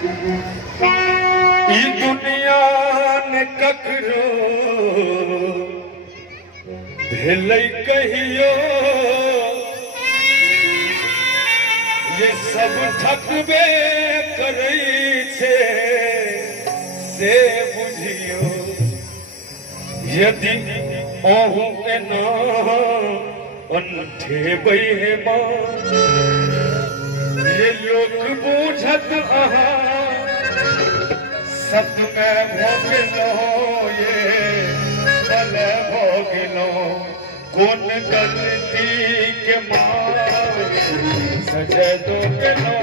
ई दुनिया ने ककरो भेलै कहियो ये सब ठकबे करै छे से बुझियो यदि अहू एना अनठेबै हेमा ये लोक बूझत अहाँ सत में भोगलो ये बल भोगलो कौन गलती के मारे सजा दो गेलो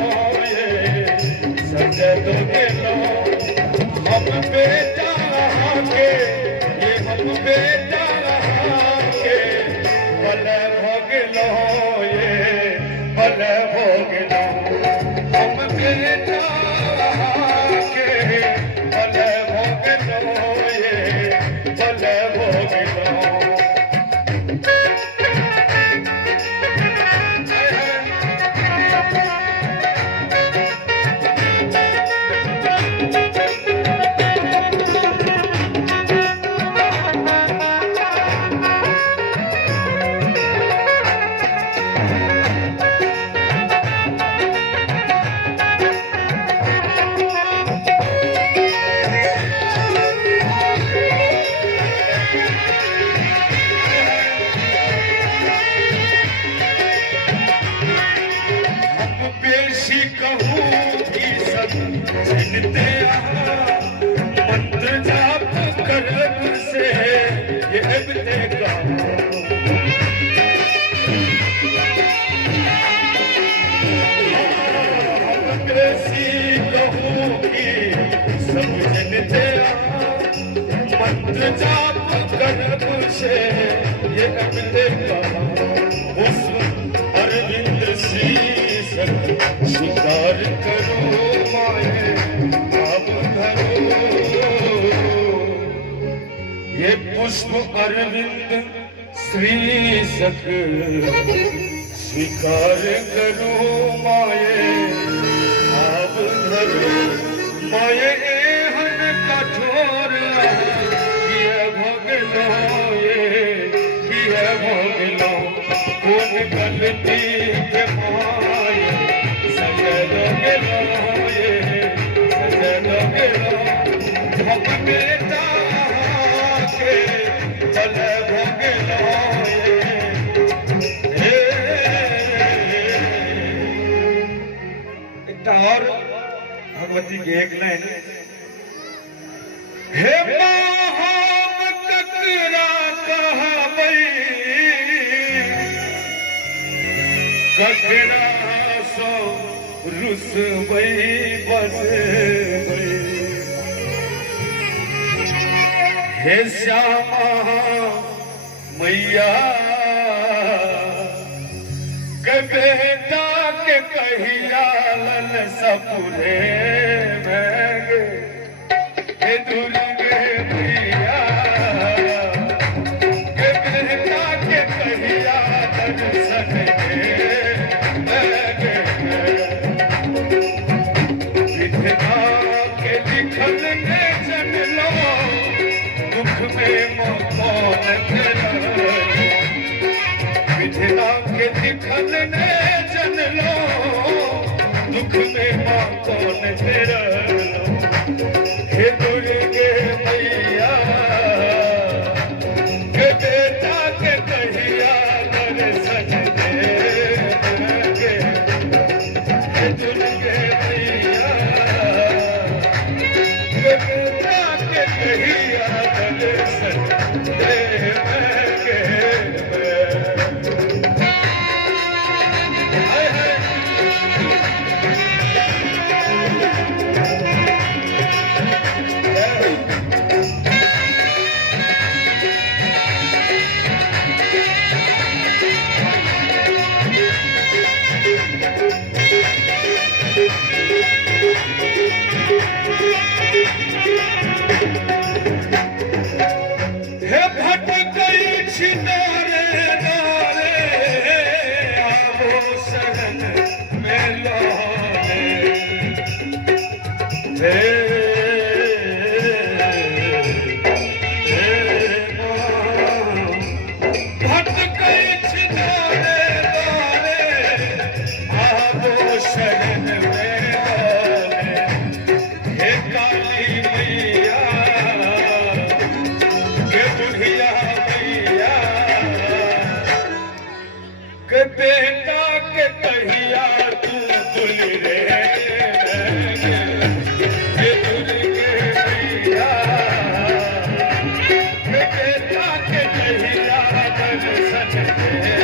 ये सजा दो गेलो हम बेटा के ये हम बेटा के बल भोगलो ये बल भोगलो हम बेटा मंत्र जाप करब से ये बतेगा अंग्रेजी कहूँ की सब जनते मंत्र जाप करब से ये बतेगा उस अरविंद शीश शिकार करो माए ये पुष्प अरविंद श्री सख स्वीकार करो माये आप धरो माये एहन कठोर किया भोगलो ये किया भोगलो कौन गलती के माये सजा गेलो ये सजा गेलो हम बेटा बल भोगलो एक और भगवती के एक लाइन हे हम ककरा कहबै ककरा सो रुसबै बसबै हे श्यामा मैया के बेटा के कहिया लन सपुरे भेगे हे दुर्गे मैया के बेटा के कहिया लन सपुरे भेगे विधना के लिखल ने जन लो दुख में मौन तेरा विधना के लिखल ने जन लो दुख में मौन तेरा हे दुर्गे मैया के बेटा के कहिया दर्शन दे हे दुर्गे मैया के बेटा के कहिया बेटा के कहिया तू भूल रे भूल के भैया बेटा के कहिया दर्शन दे